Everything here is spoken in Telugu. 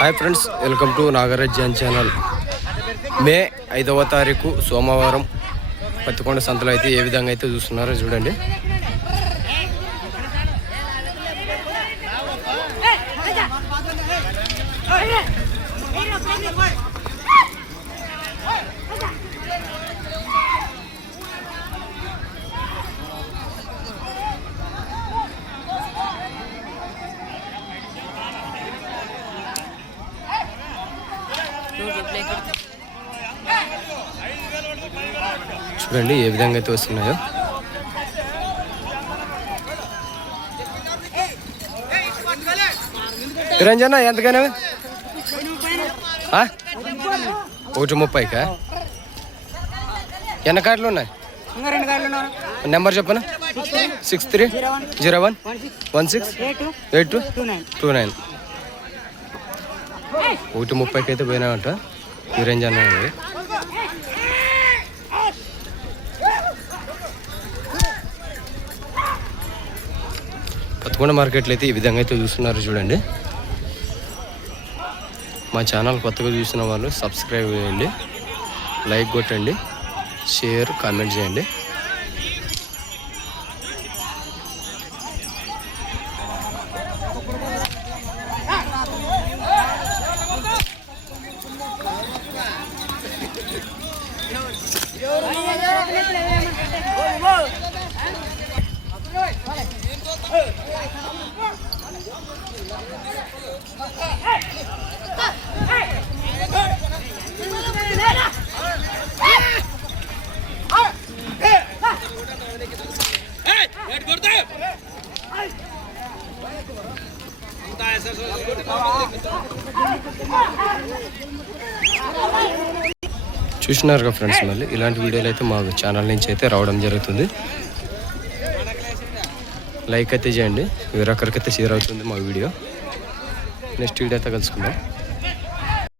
Hi friends, welcome to Nagaraj John channel. May 5వ తారీఖు సోమవారం పత్తికొండ సంతలో అయితే ఏ విధంగా అయితే చూస్తున్నారో చూడండి. చూడండి ఏ విధంగా అయితే వస్తున్నాయో. నిరంజన ఎంతకైనా 1:30కా? ఎన్ని కార్డులు ఉన్నాయి? నెంబర్ చెప్పనా? 6301168229. 1:30కి అయితే పోయినామంట నిరంజన. పత్తికొండ మార్కెట్లో అయితే ఈ విధంగా అయితే చూస్తున్నారు చూడండి. మా ఛానల్ కొత్తగా చూసిన వాళ్ళు సబ్స్క్రైబ్ చేయండి, లైక్ కొట్టండి, షేర్, కామెంట్ చేయండి. చూసినారుగా ఫ్రెండ్స్, మళ్ళీ ఇలాంటి వీడియోలు అయితే మా ఛానల్ నుంచి అయితే రావడం జరుగుతుంది. లైక్ అయితే చేయండి, వేరొకరికైతే షేర్ అవుతుంది మా వీడియో. నెక్స్ట్ వీడియో అయితే కలుసుకుందాం.